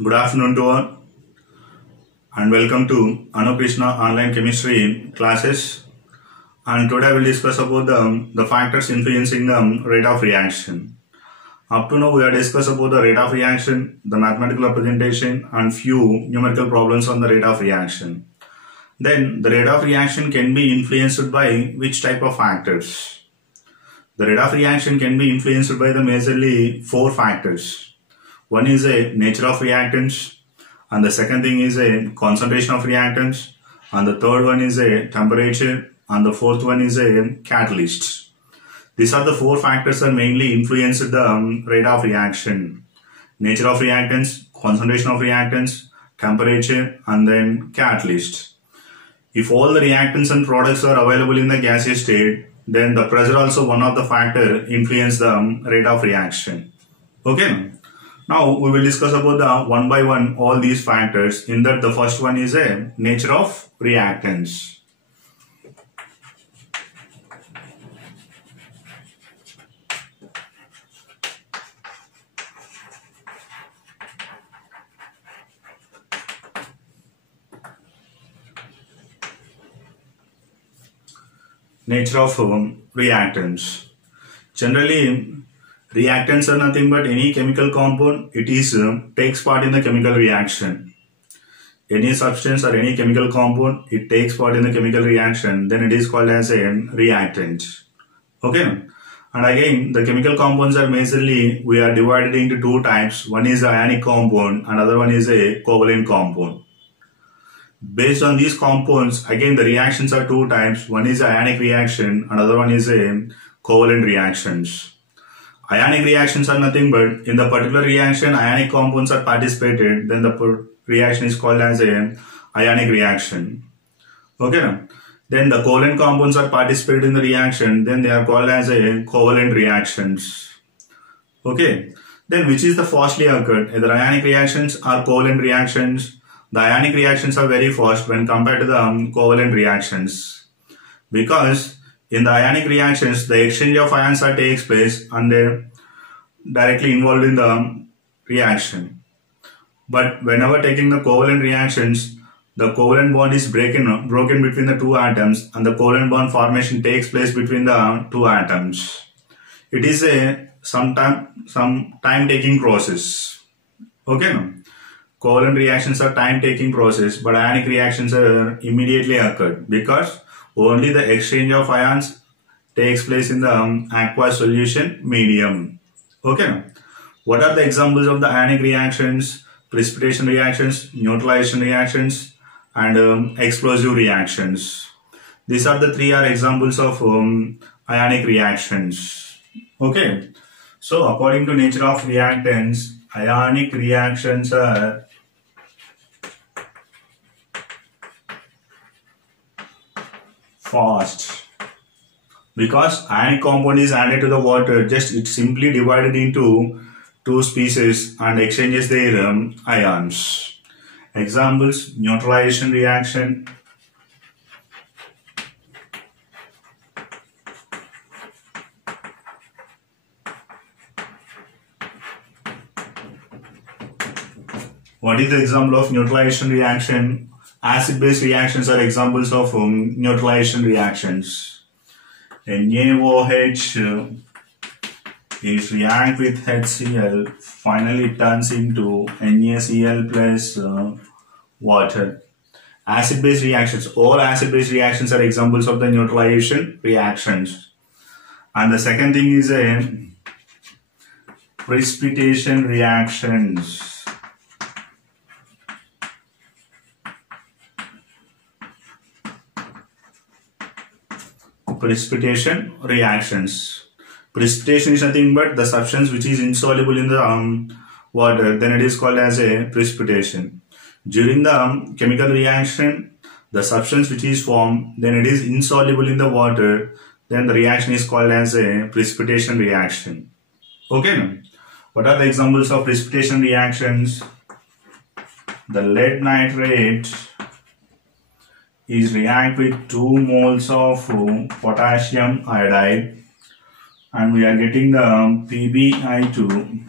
Good afternoon to all and welcome to Anu Krishna online chemistry classes. And today we'll discuss about the factors influencing the rate of reaction. Up to now we have discussed about the rate of reaction, the mathematical representation and few numerical problems on the rate of reaction. Then the rate of reaction can be influenced by which type of factors? The rate of reaction can be influenced by the majorly four factors. One is a nature of reactants, and the second thing is a concentration of reactants, and the third one is a temperature, and the fourth one is a catalyst. These are the four factors that mainly influence the rate of reaction. Nature of reactants, concentration of reactants, temperature, and then catalyst. If all the reactants and products are available in the gaseous state, then the pressure also one of the factor influence the rate of reaction. Okay. Now we will discuss about the one by one all these factors. In that the first one is a nature of reactants. Nature of reactants. Generally, reactants are nothing but any chemical compound. It is takes part in the chemical reaction. Any substance or any chemical compound, it takes part in the chemical reaction. Then it is called as a reactant. Okay. And again, the chemical compounds are majorly we are divided into two types. One is the ionic compound, another one is a covalent compound. Based on these compounds, again the reactions are two types. One is ionic reaction, another one is a covalent reactions. Ionic reactions are nothing but in the particular reaction ionic compounds are participated, then the reaction is called as a ionic reaction. Okay. Then the covalent compounds are participated in the reaction, then they are called as a covalent reactions. Okay. Then which is the fastly occurred, either ionic reactions or covalent reactions? The ionic reactions are very fast when compared to the covalent reactions, because in the ionic reactions, the exchange of ions that takes place and they directly involved in the reaction. But whenever taking the covalent reactions, the covalent bond is broken between the two atoms and the covalent bond formation takes place between the two atoms. It is a some time taking process. Okay. Covalent reactions are time taking process, but ionic reactions are immediately occurred because only the exchange of ions takes place in the aqueous solution medium. Okay. What are the examples of the ionic reactions? Precipitation reactions, neutralization reactions, and explosive reactions. These are the three examples of ionic reactions. Okay. So according to nature of reactants, ionic reactions are fast, because ionic compound is added to the water, just it simply divided into two species and exchanges their ions. Examples: neutralization reaction, what is the example of neutralization reaction? Acid-base reactions are examples of neutralization reactions. NaOH is react with HCl, finally turns into NaCl plus water. Acid-base reactions, all acid-base reactions are examples of the neutralization reactions. And the second thing is a precipitation reactions. Precipitation reactions. Precipitation is nothing but the substance which is insoluble in the water, then it is called as a precipitation. During the chemical reaction, the substance which is formed, then it is insoluble in the water, then the reaction is called as a precipitation reaction. Okay. What are the examples of precipitation reactions? The lead nitrate is react with 2 moles of potassium iodide and we are getting the PbI2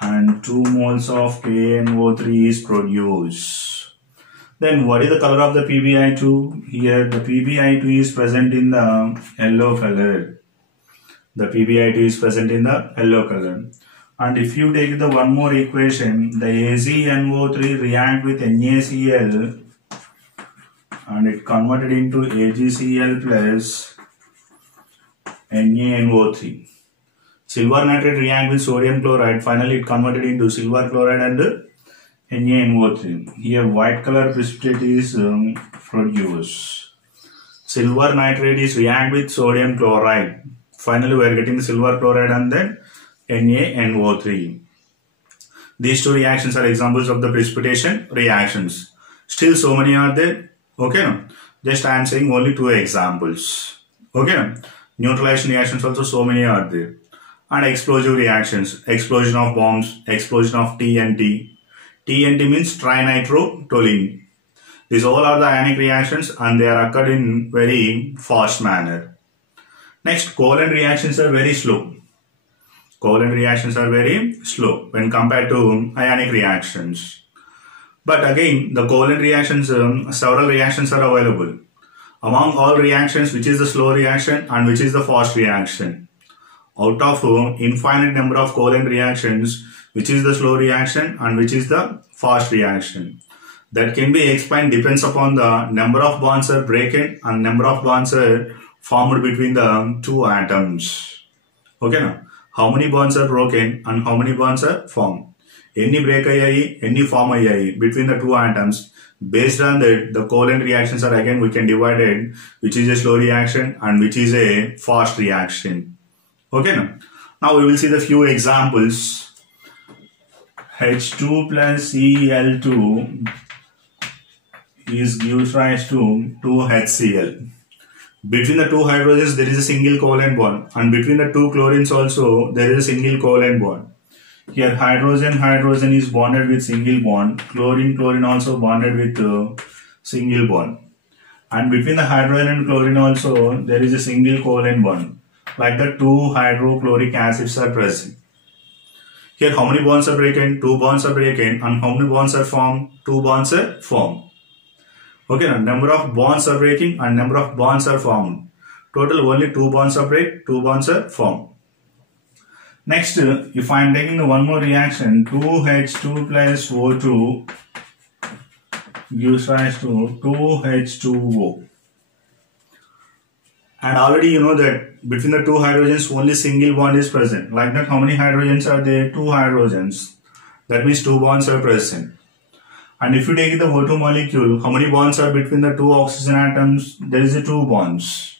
and 2 moles of KNO3 is produced. Then what is the color of the PbI2? Here the PbI2 is present in the yellow color. The PbI2 is present in the yellow color. And if you take the one more equation, the AgNO3 react with NaCl and it converted into AgCl plus NaNO3. Silver nitrate react with sodium chloride. Finally, it converted into silver chloride and NaNO3. Here, white color precipitate is produced. Silver nitrate is react with sodium chloride. Finally, we are getting silver chloride and then NaNO3. These two reactions are examples of the precipitation reactions. Still, so many are there. Okay, just I am saying only 2 examples. Okay, neutralization reactions also so many are there. And explosive reactions, explosion of bombs, explosion of TNT. TNT means trinitrotoluene. These all are the ionic reactions and they are occurred in very fast manner. Next, covalent reactions are very slow. Covalent reactions are very slow when compared to ionic reactions. But again, the covalent reactions, several reactions are available. Among all reactions, which is the slow reaction and which is the fast reaction? Out of infinite number of covalent reactions, which is the slow reaction and which is the fast reaction? That can be explained depends upon the number of bonds are broken and number of bonds are formed between the 2 atoms. Okay, now how many bonds are broken and how many bonds are formed? Any break ayyayi, any form ayyayi between the 2 atoms. Based on that, the covalent reactions are again we can divide it, which is a slow reaction and which is a fast reaction. Okay, now we will see the few examples. H2 plus Cl2 gives rise to 2HCl. Between the 2 hydrogens there is a single covalent bond and between the 2 chlorines also there is a single covalent bond. Here hydrogen is bonded with single bond, chlorine also bonded with single bond. And between the hydrogen and chlorine also there is a single covalent bond. Like the 2 hydrochloric acids are present. Here how many bonds are broken? 2 bonds are broken and how many bonds are formed? 2 bonds are formed. Okay, now number of bonds are breaking and number of bonds are formed. Total only 2 bonds are break, 2 bonds are formed. Next, if I am taking the one more reaction, 2H2 plus O2 gives rise to 2H2O. And already you know that between the 2 hydrogens only single bond is present. Like that, how many hydrogens are there? 2 hydrogens. That means 2 bonds are present. And if you take the O2 molecule, how many bonds are between the 2 oxygen atoms? There is a 2 bonds.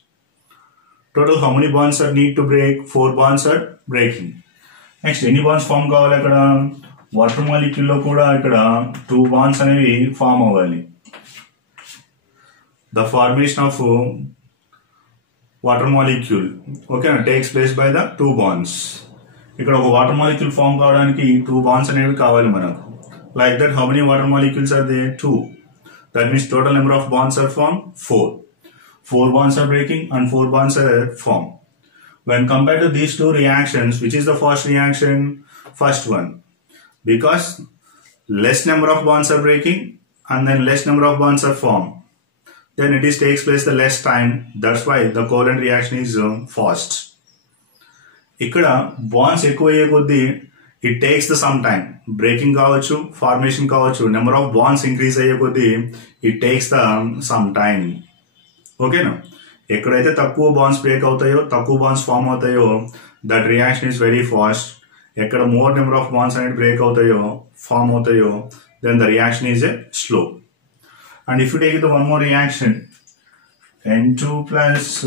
Total how many bonds are need to break? 4 bonds are breaking. Next, any bonds form kavali akkada? Water molecule lo kuda ikkada 2 bonds anevi form avali. The formation of water molecule, okay, takes place by the 2 bonds. Ikkada oka water molecule form kavadaniki 2 bonds anevi kavali manaku. Like that, how many water molecules are there? 2. That means total number of bonds are formed 4. 4 bonds are breaking and 4 bonds are formed. When compared to these 2 reactions, which is the first reaction? First one. Because less number of bonds are breaking and then less number of bonds are formed. Then it takes place the less time. That's why the covalent reaction is fast. Ikkada bonds ఎక్కువ అయ్యే కొద్దీ it takes the some time. Breaking కావచ్చు, formation కావచ్చు, number of bonds increase అయ్యే కొద్దీ it takes the some time. ఓకేనా? ఎక్కడైతే తక్కువ బాండ్స్ బ్రేక్ అవుతాయో, తక్కువ బాండ్స్ ఫామ్ అవుతాయో, that reaction is very fast. ఎక్కడ మోర్ నెంబర్ ఆఫ్ బాండ్స్ అనేది బ్రేక్ అవుతాయో, ఫామ్ అవుతాయో, then the reaction is slow. And if you take the one more reaction, N2 plus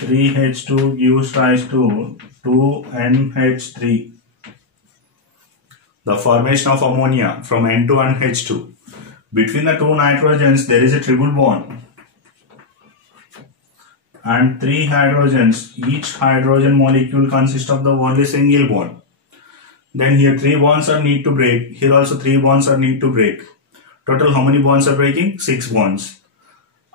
3H2 gives rise to 2NH3. The formation of ammonia from N2 and H2. Between the 2 nitrogens there is a triple bond and 3 hydrogens. Each hydrogen molecule consists of the only single bond. Then here 3 bonds are need to break. Here also 3 bonds are need to break. Total how many bonds are breaking? 6 bonds.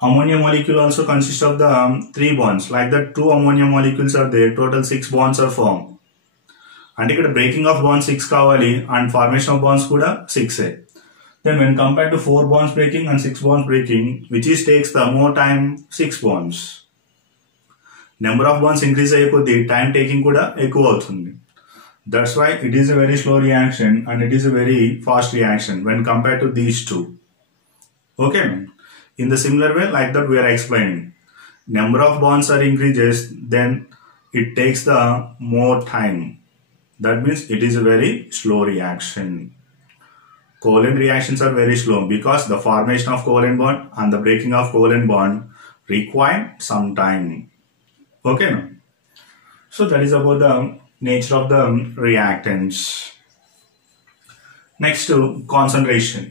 Ammonia molecule also consists of the 3 bonds. Like that 2 ammonia molecules are there. Total 6 bonds are formed. అంటే ఇక్కడ breaking of wands 6 కావాలి and formation of wands కూడా 6. Then when compared to 4 bonds breaking and 6 bonds breaking, which is takes the more time, 6 bonds. Number of bonds increase అయ్యే కొద్దీ time taking కూడా ఎక్కువ అవుతుంది. That's why it is a very slow reaction and it is a very fast reaction when compared to these two. Okay. In the similar way, like that we are explaining. Number of bonds are increases, then it takes the more time. That means it is a very slow reaction. Covalent reactions are very slow because the formation of covalent bond and the breaking of covalent bond require some time. Okay. So that is about the nature of the reactants. Next to concentration.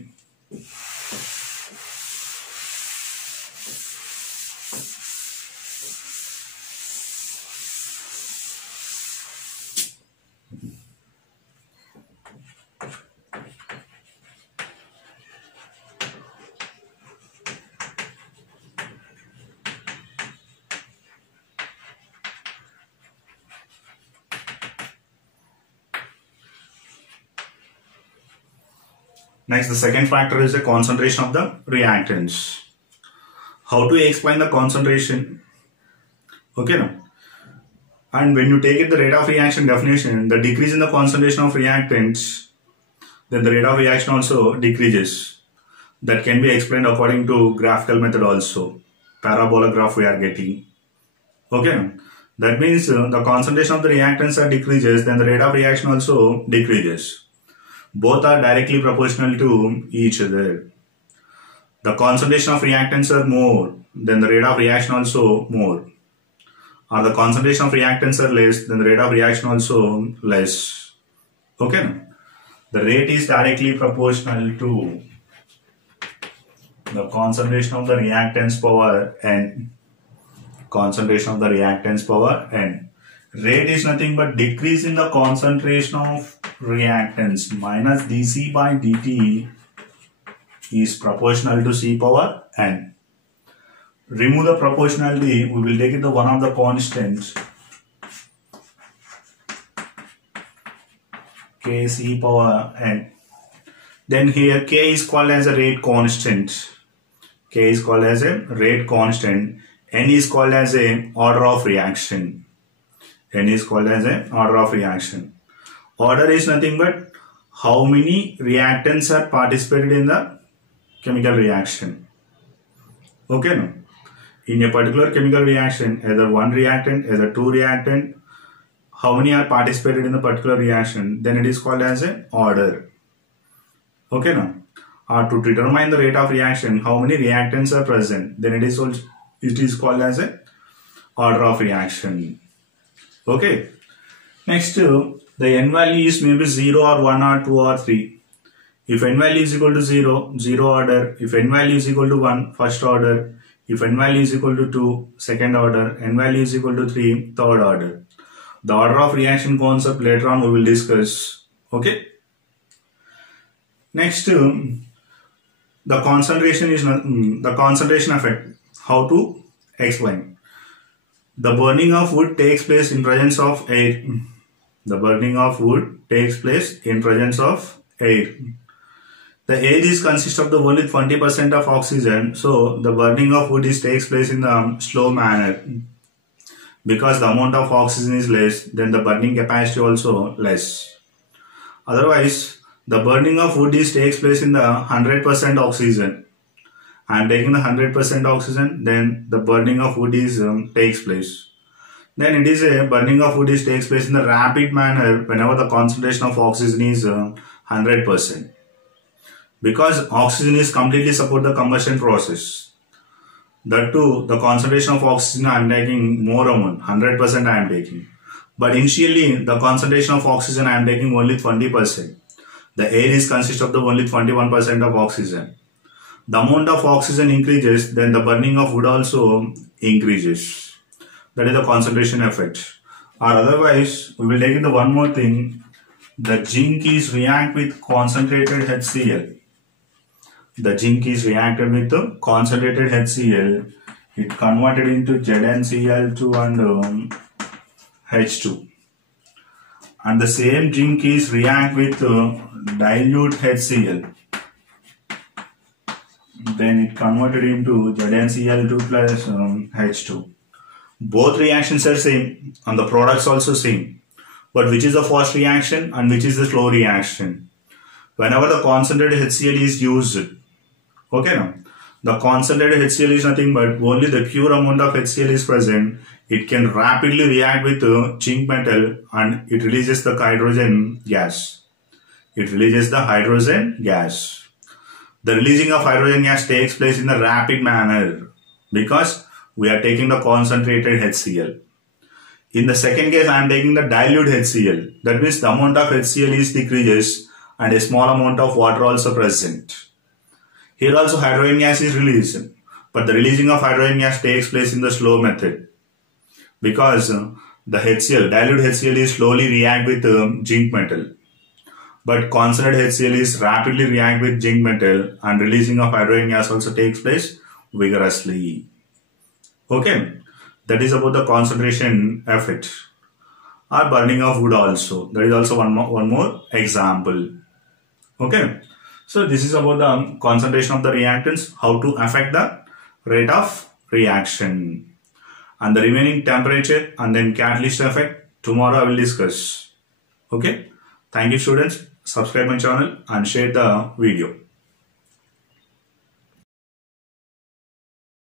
Next, the second factor is the concentration of the reactants. How to explain the concentration? Okay, now. And when you take it the rate of reaction definition, the decrease in the concentration of reactants, then the rate of reaction also decreases. That can be explained according to graphical method also. Parabola graph we are getting. Okay, now. That means the concentration of the reactants are decreases, then the rate of reaction also decreases. Both are directly proportional to each other. The concentration of reactants are more, then the rate of reaction also more. Or the concentration of reactants are less, then the rate of reaction also less. Okay? The rate is directly proportional to the concentration of the reactants power n. Concentration of the reactants power n. Rate is nothing but decrease in the concentration of reactants minus dC by dt is proportional to C power n. Remove the proportionality, we will take it the one of the constants k C power n. Then here k is called as a rate constant. K is called as a rate constant. N is called as a order of reaction. N is called as a order of reaction. Order is nothing but how many reactants are participated in the chemical reaction. Okay, no? In a particular chemical reaction, either one reactant, either two reactant, how many are participated in the particular reaction, then it is called as a order. Okay, no? Or to determine the rate of reaction, how many reactants are present, then it is called as a order of reaction. Okay. Next, the n value is maybe 0 or 1 or 2 or 3. If n value is equal to 0, 0 order. If n value is equal to 1, first order. If n value is equal to 2, second order. N value is equal to 3, third order. The order of reaction concept later on we will discuss. Okay. Next, the concentration is the concentration effect. How to explain? The burning of wood takes place in presence of air. The burning of wood takes place in presence of air. The air is consists of the only 20% of oxygen. So the burning of wood takes place in a slow manner. Because the amount of oxygen is less, then the burning capacity also less. Otherwise, the burning of wood takes place in the 100% oxygen. I am taking the 100% oxygen, then the burning of wood takes place. Then it is a burning of wood takes place in a rapid manner whenever the concentration of oxygen is 100%. Because oxygen is completely support the combustion process. That too, the concentration of oxygen I am taking more amount, 100% I am taking. But initially, the concentration of oxygen I am taking only 20%. The air is consist of the only 21% of oxygen. The amount of oxygen increases, then the burning of wood also increases. That is the concentration effect. Or otherwise, we will take into one more thing. The zinc is react with concentrated HCl. The zinc is reacted with the concentrated HCl. It converted into ZnCl2 and H2. and the same zinc is react with dilute HCl, then it converted into ZnCl2 plus H2. Both reactions are same and the products also same. But which is the fast reaction and which is the slow reaction? Whenever the concentrated HCl is used, okay now, the concentrated HCl is nothing but only the pure amount of HCl is present. It can rapidly react with zinc metal and it releases the hydrogen gas. It releases the hydrogen gas. The releasing of hydrogen gas takes place in a rapid manner because we are taking the concentrated HCl. In the second case, I am taking the dilute HCl. That means the amount of HCl is decreases and a small amount of water also present. Here also hydrogen gas is released, but the releasing of hydrogen gas takes place in the slow method because the HCl, dilute HCl is slowly react with zinc metal. But concentrated HCl is rapidly react with zinc metal and releasing of hydrogen gas also takes place vigorously. Okay, that is about the concentration effect. Or burning of wood also. That is also one more example. Okay, so this is about the concentration of the reactants, how to affect the rate of reaction. And the remaining temperature and then catalyst effect, tomorrow I will discuss. Okay, thank you students. Subscribe my channel and share the video.